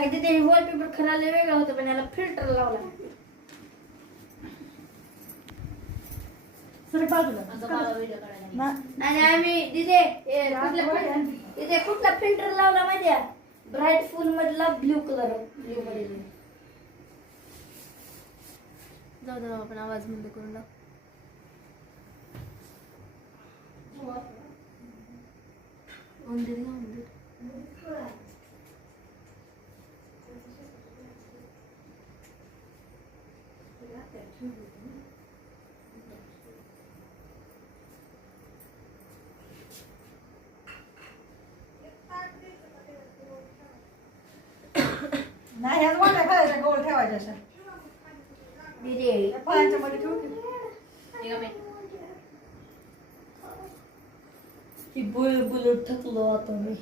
बाकी तिथे वॉलपेपर खराब वेगळा होता पण याला फिल्टर लावला सर बाजूला आणि आम्ही तिथे तिथे कुठला फिल्टर लावला माहिती आहे ब्राईट फुल मधला ब्ल्यू कलर ब्ल्यू मध्ये जाऊ दे आपण आवाज बंद करून टाक उंदीर ना उंदीर नाही ह्याच वाट्या खायच्या गोल ठेवायच्या अशा दिदी फळांच्या मध्ये ठेवू ती बुलबुल थकलो आता मी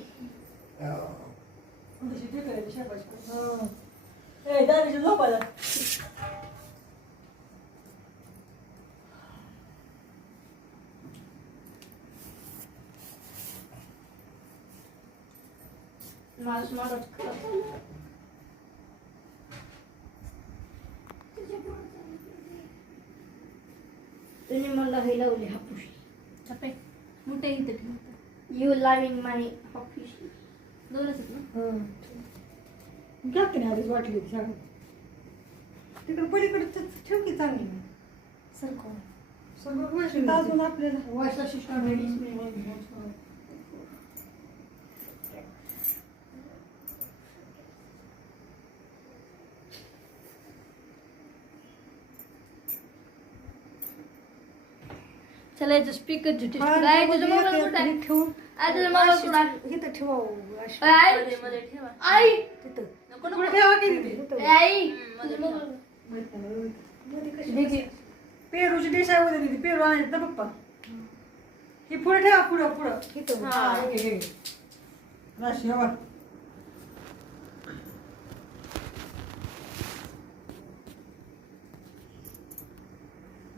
तशी ठेवायची शेपाची ए दारीची झोपायला माणूस माणूस तुम्ही मला हे लावले हापुशी छापे मोठे इथे ठेवतात यू लाविंग माय हापुशी दोनच आहेत ना घ्या की नाही आधीच वाटली होती शाळेत तिकडे पलीकडे ठेव की चांगली सरको सगळं अजून आपल्याला वॉइस असिस्टंट चला याचं स्पीकर काय तुझं मोबाईल कुठं आहे ठेवून आई तुझं मोबाईल कुठं आहे इथं ठेवा अशी. आई मध्ये ठेवा आई तिथं नको नको पुढे ठेवा की तिथे आई मध्ये तुझं ठेवा. मोबाईल मध्ये कशी देखील पेरूची डिश आहे उद्या दिली पेरू आणायचं ना पप्पा ही पुढे ठेवा पुढं इथं हा. हे राशी हवा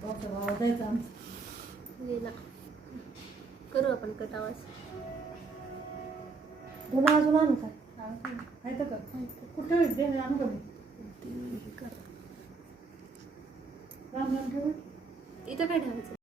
बाबा जायचं आमचं गेला करू आपण कट आवाज तुला अजून आणू काय आहे का कुठे दे आणू का मी राम राम ठेवू इथं काय ठेवायचं